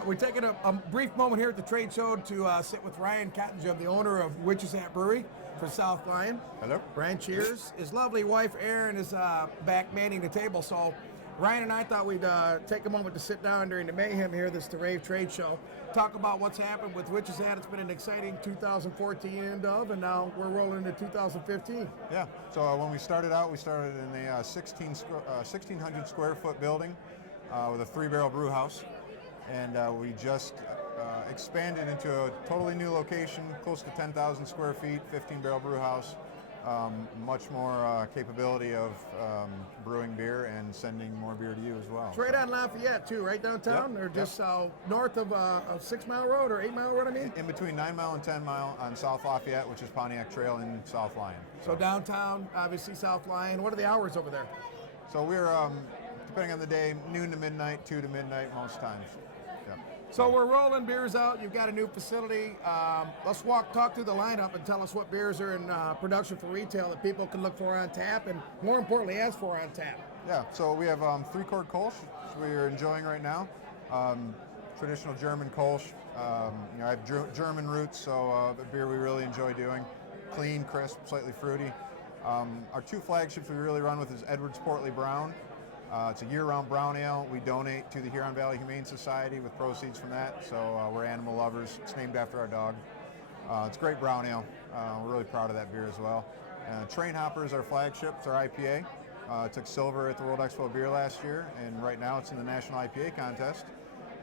we're taking a brief moment here at the trade show to sit with Ryan Cottingham, the owner of Witch's Hat Brewery for South Lyon. Hello. Ryan, cheers. His lovely wife, Erin, is back manning the table. So Ryan and I thought we'd take a moment to sit down during the mayhem here, this the Rave Trade Show, talk about what's happened with Witch's Hat. It's been an exciting 2014 end of, and now we're rolling into 2015. Yeah, so when we started out, we started in a 1,600 square foot building with a 3-barrel brew house, and we just expanded into a totally new location, close to 10,000 square feet, 15-barrel brew house. Much more capability of brewing beer and sending more beer to you as well. It's right on Lafayette too, right downtown, or just north of a 6 Mile Road or 8 Mile Road, I mean? In between 9 Mile and 10 Mile on South Lafayette, which is Pontiac Trail in South Lyon. So downtown, obviously South Lyon. What are the hours over there? So we're, depending on the day, noon to midnight, 2 to midnight most times. Yeah. So we're rolling beers out. You've got a new facility. Let's talk through the lineup and tell us what beers are in production for retail that people can look for on tap, and more importantly, ask for on tap. Yeah, so we have 3-quart Kolsch, which we're enjoying right now. Traditional German Kolsch. I have German roots, so the beer we really enjoy doing. Clean, crisp, slightly fruity. Our 2 flagships we really run with is Edwards Portly Brown. It's a year-round brown ale. We donate to the Huron Valley Humane Society with proceeds from that, so we're animal lovers. It's named after our dog. It's great brown ale. We're really proud of that beer as well. Train Hopper is our flagship. It's our IPA. It took silver at the World Expo of Beer last year, and right now it's in the National IPA Contest,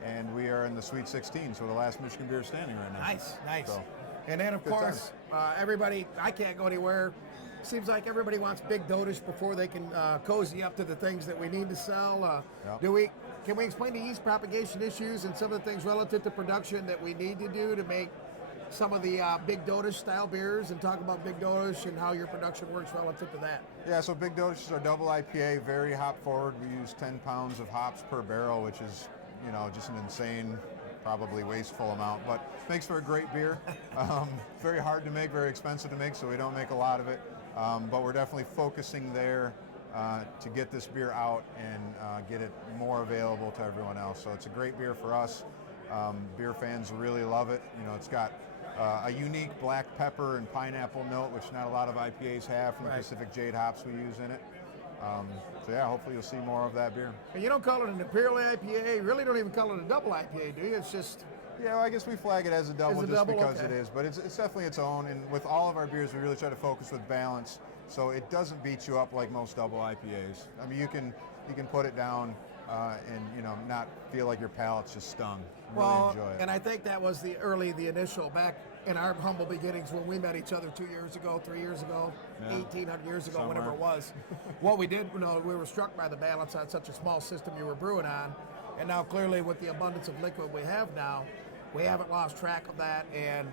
and we are in the Sweet 16, so the last Michigan beer standing right now. Nice. So, and then, of course, everybody, I can't go anywhere. Seems like everybody wants big dotage before they can cozy up to the things that we need to sell. Can we explain the yeast propagation issues and some of the things relative to production that we need to do to make some of the big dotage style beers, and talk about big dotage and how your production works relative to that? Yeah, so Big Dotage is our double IPA, very hop forward. We use 10 pounds of hops per barrel, which is, just an insane, probably wasteful amount, but makes for a great beer. Very hard to make, very expensive to make, so we don't make a lot of it. But we're definitely focusing there to get this beer out and get it more available to everyone else. So it's a great beer for us. Beer fans really love it. It's got a unique black pepper and pineapple note, which not a lot of IPAs have, from the Pacific Jade hops we use in it. So yeah, hopefully you'll see more of that beer. And you don't call it an Imperial IPA. You really don't even call it a double IPA, do you? It's just... Yeah, well, I guess we flag it as a double because it is, but it's definitely its own. And with all of our beers, we really try to focus with balance, so it doesn't beat you up like most double IPAs. I mean, you can put it down and not feel like your palate's just stung. Really enjoy it. And I think that was the initial back in our humble beginnings when we met each other 2 years ago, 3 years ago, 1,800 years ago, whenever it was. What we did, we were struck by the balance on such a small system you were brewing on, and now clearly with the abundance of liquid we have now, we haven't lost track of that, and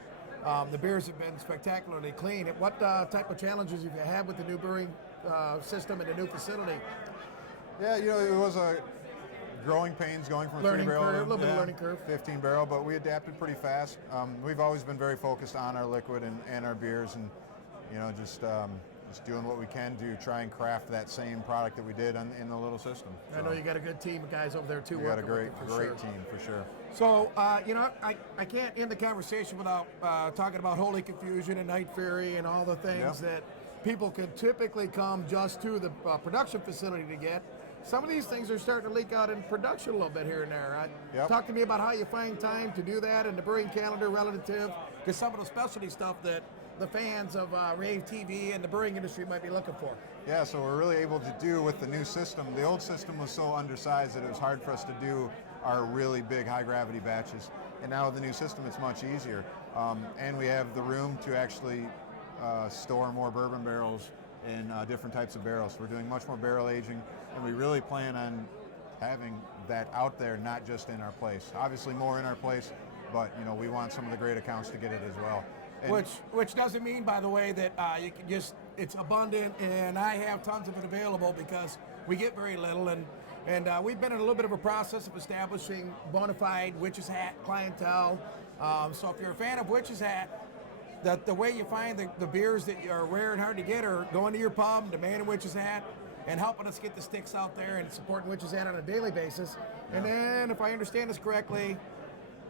the beers have been spectacularly clean. What type of challenges have you had with the new brewing system and the new facility? Yeah, it was a growing pains going from a 3-barrel a little bit of learning curve, 15-barrel, but we adapted pretty fast. We've always been very focused on our liquid and our beers, and just doing what we can to try and craft that same product that we did in the little system. So, I know you got a good team of guys over there too. We got a great team for sure. So I can't end the conversation without talking about Holy Confusion and Night Fury and all the things that people can typically come just to the production facility to get. Some of these things are starting to leak out in production a little bit here and there. Talk to me about how you find time to do that and the brewing calendar relative to some of the specialty stuff that the fans of RaveTV and the brewing industry might be looking for. Yeah, so we're really able to do with the new system. The old system was so undersized that it was hard for us to do our really big high gravity batches. And now with the new system, it's much easier. And we have the room to actually store more bourbon barrels in different types of barrels. So we're doing much more barrel aging, and we really plan on having that out there, not just in our place. Obviously more in our place, but we want some of the great accounts to get it as well. And which doesn't mean, by the way, that you can just, it's abundant and I have tons of it available, because we get very little, and we've been in a little bit of a process of establishing bona fide Witch's Hat clientele. So if you're a fan of Witch's Hat, the way you find the beers that are rare and hard to get are going to your pub, demanding Witch's Hat, and helping us get the sticks out there and supporting Witch's Hat on a daily basis. And then, if I understand this correctly,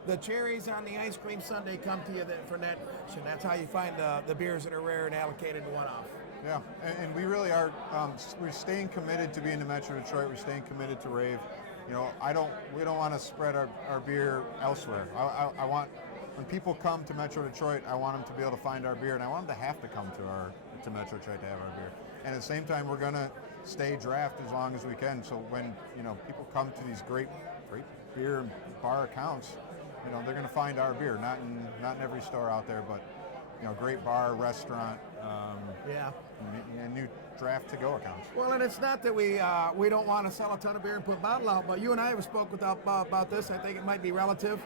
the cherries on the ice cream sundae come to you for that direction. That's how you find the beers that are rare and allocated to one-off. Yeah, and we really are. We're staying committed to being the Metro Detroit. We're staying committed to Rave. You know, we don't want to spread our beer elsewhere. I want, when people come to Metro Detroit, I want them to be able to find our beer, and I want them to have to come to Metro Detroit to have our beer. And at the same time, we're gonna stay draft as long as we can. So when people come to these great beer and bar accounts, they're gonna find our beer. Not in every store out there, but great bar, restaurant. And new draft to go accounts. Well, and it's not that we don't want to sell a ton of beer and put bottle out, but you and I have spoke about this. I think it might be relative.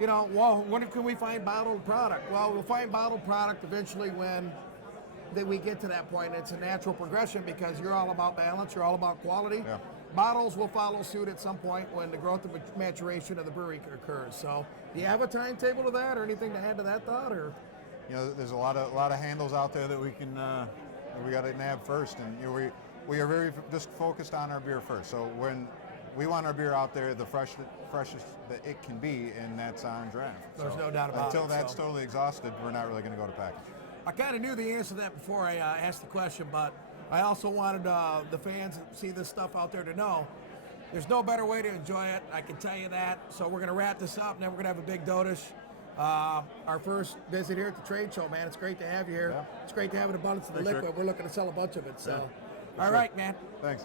Well, when can we find bottled product? Well, we'll find bottled product eventually when we get to that point. It's a natural progression because you're all about balance, you're all about quality. Yeah. Bottles will follow suit at some point when the growth and maturation of the brewery occurs. So, do you have a timetable to that, or anything to add to that thought, or? There's a lot of handles out there that we can we got to nab first, and we are very just focused on our beer first. So when we want our beer out there, the freshest that it can be, and that's on draft. There's no doubt about it. Until that's totally exhausted, we're not really going to go to package. I kind of knew the answer to that before I asked the question, but I also wanted the fans that see this stuff out there to know there's no better way to enjoy it. I can tell you that. So we're going to wrap this up, and then we're going to have a big dotish. Our first visit here at the trade show, man. It's great to have you here. Yeah. It's great to have an abundance of the liquid. Sure. We're looking to sell a bunch of it. So, all right, man. Thanks.